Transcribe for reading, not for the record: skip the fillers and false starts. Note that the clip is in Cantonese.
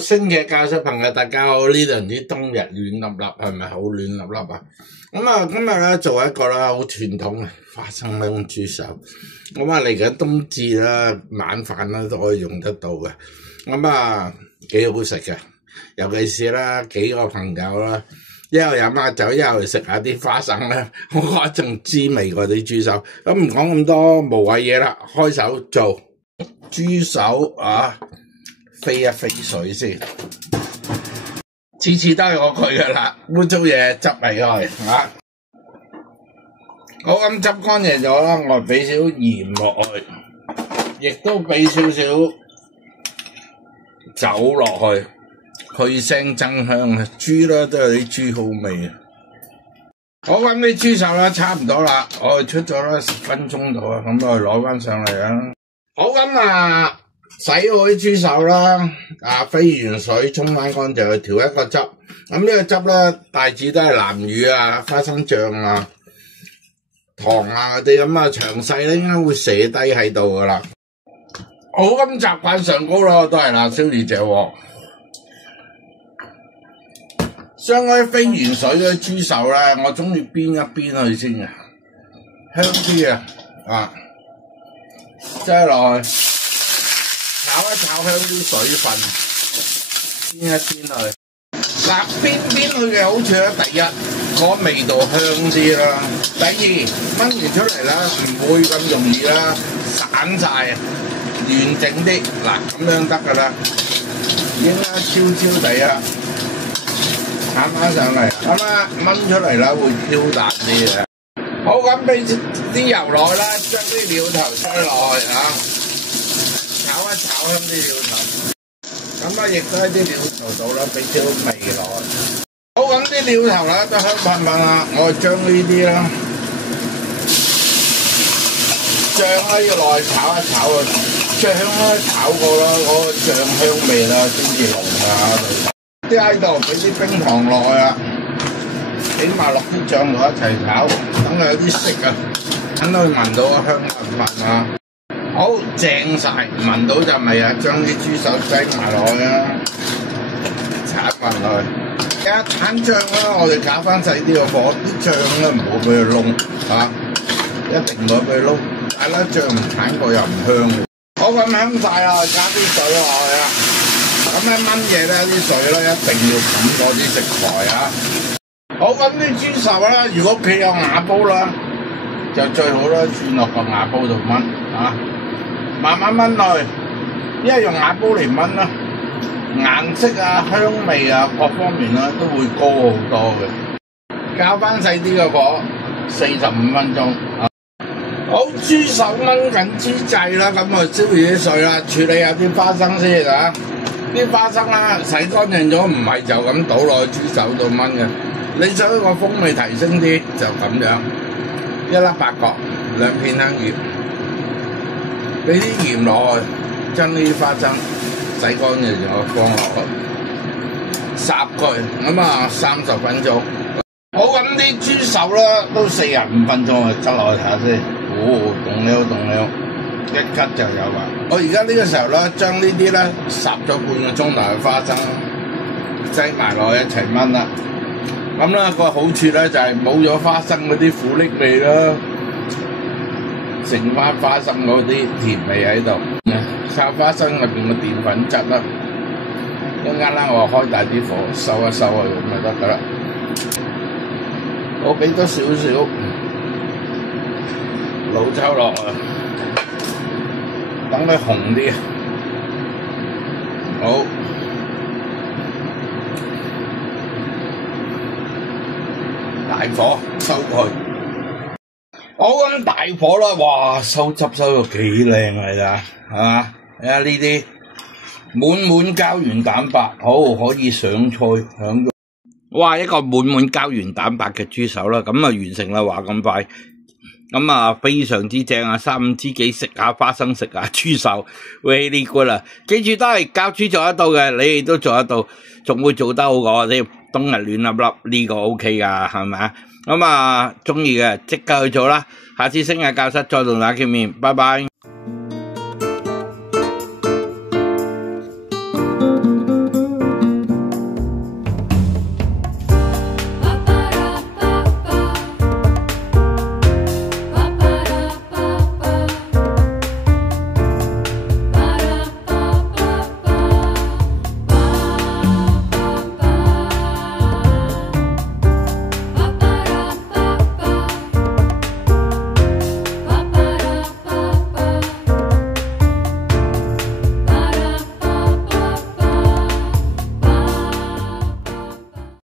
星嘅教室朋友，大家好！呢輪啲冬日暖粒粒，係咪好暖粒粒啊？咁啊，今日咧做一個啦，好傳統嘅花生燜豬手。咁啊，嚟緊冬至啦，晚飯啦都可以用得到嘅。咁啊，幾好食嘅，尤其是啦幾個朋友啦，一路飲下酒，一路食下啲花生咧，我覺得仲滋味過啲豬手。咁唔講咁多無謂嘢啦，開手做豬手啊！飛一飛水先，次次都係我佢噶啦，污糟嘢執嚟去嚇。好，咁執乾淨咗啦，我俾少鹽落去，亦都俾少少酒落去，去腥增香嘅豬啦，都有啲豬好味嘅。好，咁啲豬手啦，差唔多啦，我哋出咗啦10分鐘度啊，咁我哋攞翻上嚟啦。好，咁啊〜洗好啲豬手啦，飛完水沖翻乾淨，去調一個汁。咁呢個汁咧，大致都係南乳啊、花生醬啊、糖啊嗰啲咁啊，詳細咧應該會寫低喺度噶啦。好，咁習慣上高啦，都係啦，燒住隻鑊。將嗰啲飛完水嗰啲豬手咧，我中意煸一煸佢先嘅，香啲啊，擠落去。炒一炒香啲水分，煸一煸佢。嗱，煸佢嘅好處咧，第一，個味道香啲啦；第二，燜完出嚟啦，唔會咁容易啦散晒，完整啲。嗱，咁樣得噶啦，已經啦焦焦地啊，攤翻上嚟，咁啊燜出嚟啦會飄彈啲嘅。好，咁俾啲油落去啦，將啲料頭擠落去啊。炒一炒香啲料頭，咁啊亦都喺啲料頭度啦，俾少味落去。好，咁啲料頭啦都香噴噴啦，我將呢啲啦醬咧要落去炒一炒啊，醬咧炒過啦，嗰個醬香味啦先至濃啊。啲喺度俾啲冰糖落去啊，起碼落啲醬度一齊炒，等佢有啲色啊，等佢聞到個香噴噴啊。好正晒，聞到就味啊！將啲豬手擠埋落去啊，鏟埋落去。一鏟醬啦，我哋搞翻細啲個火，啲醬咧唔好俾佢燶嚇，一定唔好俾佢燶。但係咧醬唔鏟過又唔香。好，咁香晒啦，加啲水落去啊。咁咧燜嘢咧啲水咧一定要冚過啲食材啊。好，咁啲豬手咧，如果屋企有瓦煲啦，就最好啦，轉落個瓦煲度燜啊。慢慢燜落去，因為用瓦煲嚟燜啦，顏色啊、香味啊各方面啦都會高好多嘅。較翻細啲嘅火，45分鐘。好，豬手燜緊之際啦，咁我燒住啲水啦，處理下啲花生先啊。啲花生啦，洗乾淨咗，唔係就咁倒落去豬手度燜嘅。你想個風味提升啲，就咁樣，一粒八角，2片香葉。俾啲鹽落去，將呢啲花生洗乾淨就放落去，烚佢，咁啊30分鐘。好，咁啲豬手啦，都45分鐘啊，執落去睇下先。凍了，一吉就有啦。我而家呢個時候咧，將呢啲咧烚咗半個鐘頭嘅花生擠埋落去一齊燜啦。咁咧個好處咧就係冇咗花生嗰啲苦澀味啦。剩翻花生嗰啲甜味喺度，炒花生入邊嘅澱粉質啦，一陣間啦我開大啲火收一收啊，咁就得噶啦。我俾多少少老抽落啊，等佢紅啲。好，大火收佢。好，咁大火啦，哇！收汁收到幾靚嚟咋，係嘛？睇下呢啲滿膠原蛋白，好可以上菜享用。哇！一個滿膠原蛋白嘅豬手啦，咁啊完成啦，話咁快，咁啊非常之正啊！3、5知己食下花生，食下豬手 ，very good 啦！記住都係教豬做得到嘅，你哋都做得到，仲會做得好過我添。冬日暖粒粒呢個 OK 噶，係咪啊？咁啊，中意嘅即刻去做啦！下次星日教室再同大家見面，拜拜。